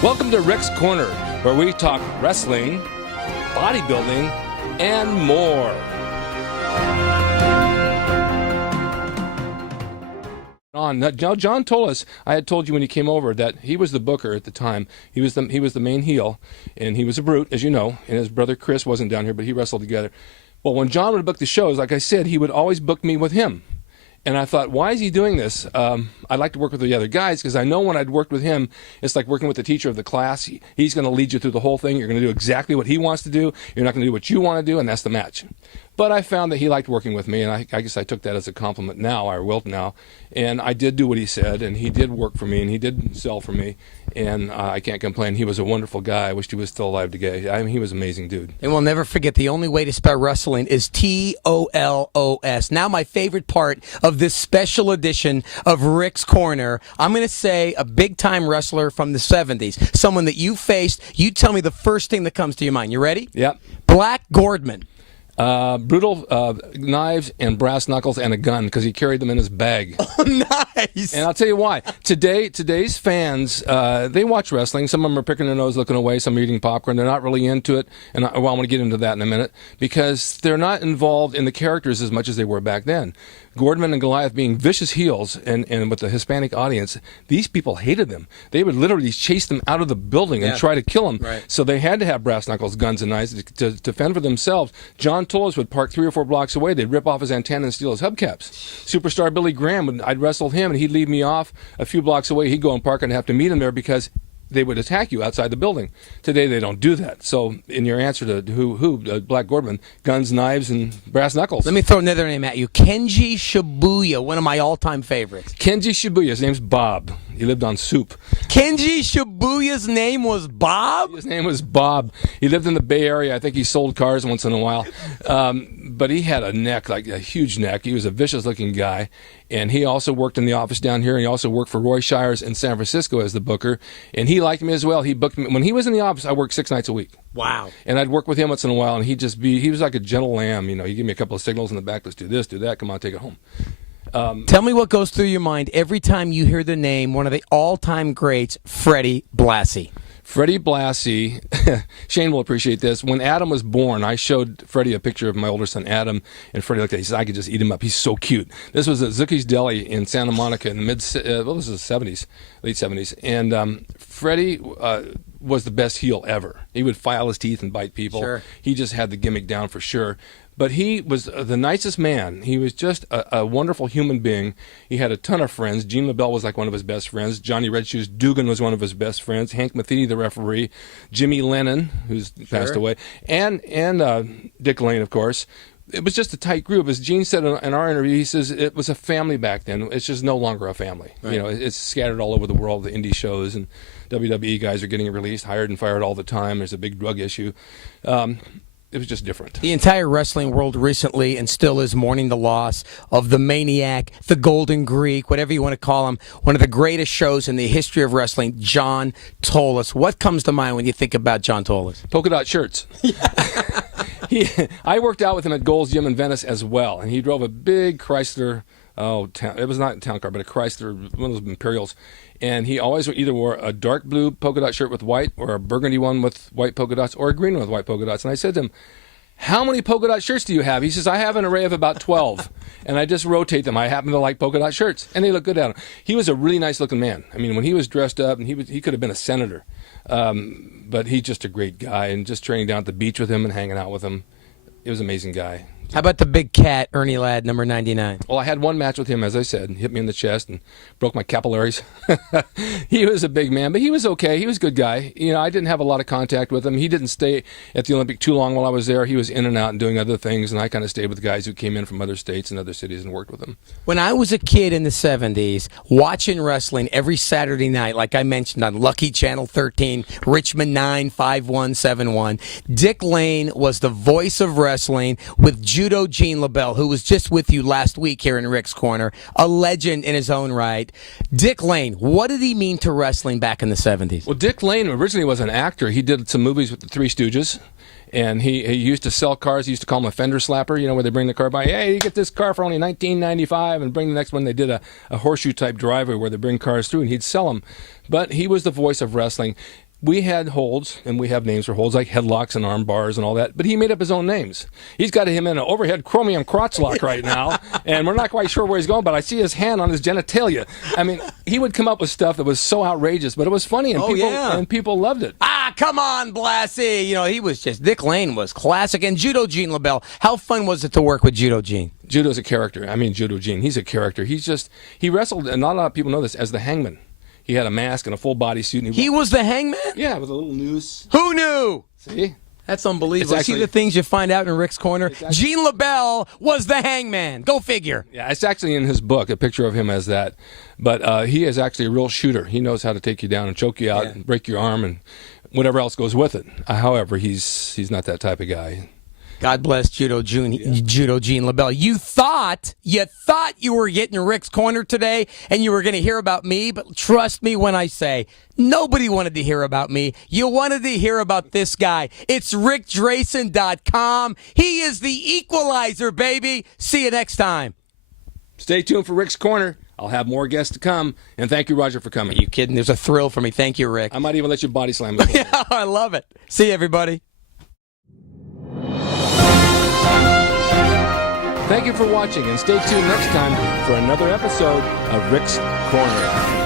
Welcome to Rick's Corner, where we talk wrestling, bodybuilding, and more. Now, John told us, I had told you when he came over, that he was the booker at the time. He was the main heel, and he was a brute, as you know, and his brother Chris wasn't down here, but he wrestled together. Well, when John would book the shows, like I said, he would always book me with him. And I thought, why is he doing this? I'd like to work with the other guys, because I know when I'd worked with him, it's like working with the teacher of the class. He's going to lead you through the whole thing. You're going to do exactly what he wants to do. You're not going to do what you want to do, and that's the match. But I found that he liked working with me, and I guess I took that as a compliment now, I will now. And I did do what he said, and he did work for me, and he did sell for me. And I can't complain. He was a wonderful guy. I wished he was still alive today. I mean, he was an amazing dude. And we'll never forget, the only way to spell wrestling is T-O-L-O-S. Now my favorite part of this special edition of Rick's Corner, I'm going to say a big-time wrestler from the 70s, someone that you faced. You tell me the first thing that comes to your mind. You ready? Yep. Black Gordman. Brutal knives and brass knuckles and a gun, because he carried them in his bag. Oh, nice. And I'll tell you why. Today's fans, they watch wrestling. Some of them are picking their nose, looking away. Some are eating popcorn. They're not really into it. And I want to get into that in a minute, because they're not involved in the characters as much as they were back then. Gordman and Goliath being vicious heels, and with the Hispanic audience, these people hated them. They would literally chase them out of the building and try to kill them. Right. So they had to have brass knuckles, guns, and knives to fend for themselves. John Tolos would park 3 or 4 blocks away. They'd rip off his antenna and steal his hubcaps. Superstar Billy Graham, I'd wrestle him, and he'd leave me off a few blocks away. He'd go and park, and I'd have to meet him there because they would attack you outside the building. Today, they don't do that. So, in your answer to who Black Gordman, guns, knives, and brass knuckles. Let me throw another name at you. Kenji Shibuya, one of my all-time favorites. Kenji Shibuya. His name's Bob. He lived on soup. Kenji Shibuya's name was Bob? His name was Bob. He lived in the Bay Area. I think he sold cars once in a while. But he had a neck, like a huge neck. He was a vicious-looking guy. And he also worked in the office down here. And he also worked for Roy Shires in San Francisco as the booker. And he liked me as well. He booked me. When he was in the office, I worked 6 nights a week. Wow. And I'd work with him once in a while, and he was like a gentle lamb. You know, he'd give me a couple of signals in the back. Let's do this, do that. Come on, take it home. Tell me what goes through your mind every time you hear the name, one of the all-time greats, Freddie Blassie. Freddie Blassie, Shane will appreciate this. When Adam was born, I showed Freddie a picture of my older son, Adam, and Freddie looked at it. He said, I could just eat him up. He's so cute. This was at Zucchi's Deli in Santa Monica in the this was the 70s, late 70s. And Freddie was the best heel ever. He would file his teeth and bite people. Sure. He just had the gimmick down for sure. But he was the nicest man. He was just a wonderful human being. He had a ton of friends. Gene LaBelle was like one of his best friends. Johnny Red Shoes Dugan was one of his best friends. Hank Matheny, the referee. Jimmy Lennon, who's passed away. And Dick Lane, of course. It was just a tight group. As Gene said in our interview, he says it was a family back then. It's just no longer a family. Right. You know, it's scattered all over the world, the indie shows, and WWE guys are getting released, hired and fired all the time. There's a big drug issue. It was just different. The entire wrestling world recently, and still is, mourning the loss of the Maniac, the Golden Greek, whatever you want to call him, one of the greatest shows in the history of wrestling, John Tolos. What comes to mind when you think about John Tolos? Polka dot shirts. I worked out with him at Gold's Gym in Venice as well, and he drove a big Chrysler. It was not a town car, but a Chrysler, one of those Imperials. And he always either wore a dark blue polka dot shirt with white, or a burgundy one with white polka dots, or a green one with white polka dots. And I said to him, how many polka dot shirts do you have? He says, I have an array of about 12. And I just rotate them. I happen to like polka dot shirts. And they look good on him. He was a really nice looking man. I mean, when he was dressed up, and he could have been a senator. But he's just a great guy. And just training down at the beach with him and hanging out with him, it was an amazing guy. How about the big cat, Ernie Ladd, number 99? Well, I had one match with him, as I said. He hit me in the chest and broke my capillaries. He was a big man, but he was okay. He was a good guy. You know, I didn't have a lot of contact with him. He didn't stay at the Olympic too long while I was there. He was in and out and doing other things, and I kind of stayed with guys who came in from other states and other cities and worked with them. When I was a kid in the 70s, watching wrestling every Saturday night, like I mentioned on Lucky Channel 13, Richmond 95171, Dick Lane was the voice of wrestling with Judo Gene LaBelle, who was just with you last week here in Rick's Corner, a legend in his own right. Dick Lane, what did he mean to wrestling back in the 70s? Well, Dick Lane originally was an actor. He did some movies with the Three Stooges. And he used to sell cars. He used to call him a fender slapper, you know, where they bring the car by. Hey, you get this car for only $19.95, and bring the next one. They did a horseshoe-type driveway where they bring cars through, and he'd sell them. But he was the voice of wrestling. we had holds, and we have names for holds like headlocks and arm bars and all that, but he made up his own names. He's got him in an overhead chromium crotch lock right now, and we're not quite sure where he's going, but I see his hand on his genitalia. I mean, he would come up with stuff that was so outrageous, but it was funny, and people loved it. Ah, come on, Blassie. You know, he was just, Dick Lane was classic. And Judo Gene LaBelle, how fun was it to work with Judo Gene? Judo's a character. I mean, Judo Gene, he's a character. He wrestled, and not a lot of people know this, as the Hangman. He had a mask and a full body suit. And he was the Hangman? Yeah, with a little noose. Who knew? See? That's unbelievable. See the things you find out in Rick's Corner? Gene LaBelle was the Hangman. Go figure. Yeah, it's actually in his book, a picture of him as that. But he is actually a real shooter. He knows how to take you down and choke you out and break your arm and whatever else goes with it. However, he's not that type of guy. God bless Judo Gene LaBelle. You thought you were getting Rick's Corner today and you were going to hear about me, but trust me when I say nobody wanted to hear about me. You wanted to hear about this guy. It's rickdrasin.com. He is the equalizer, baby. See you next time. Stay tuned for Rick's Corner. I'll have more guests to come. And thank you, Roger, for coming. Are you kidding? There's a thrill for me. Thank you, Rick. I might even let you body slam me. Yeah, I love it. See you, everybody. Thank you for watching, and stay tuned next time for another episode of Rick's Corner.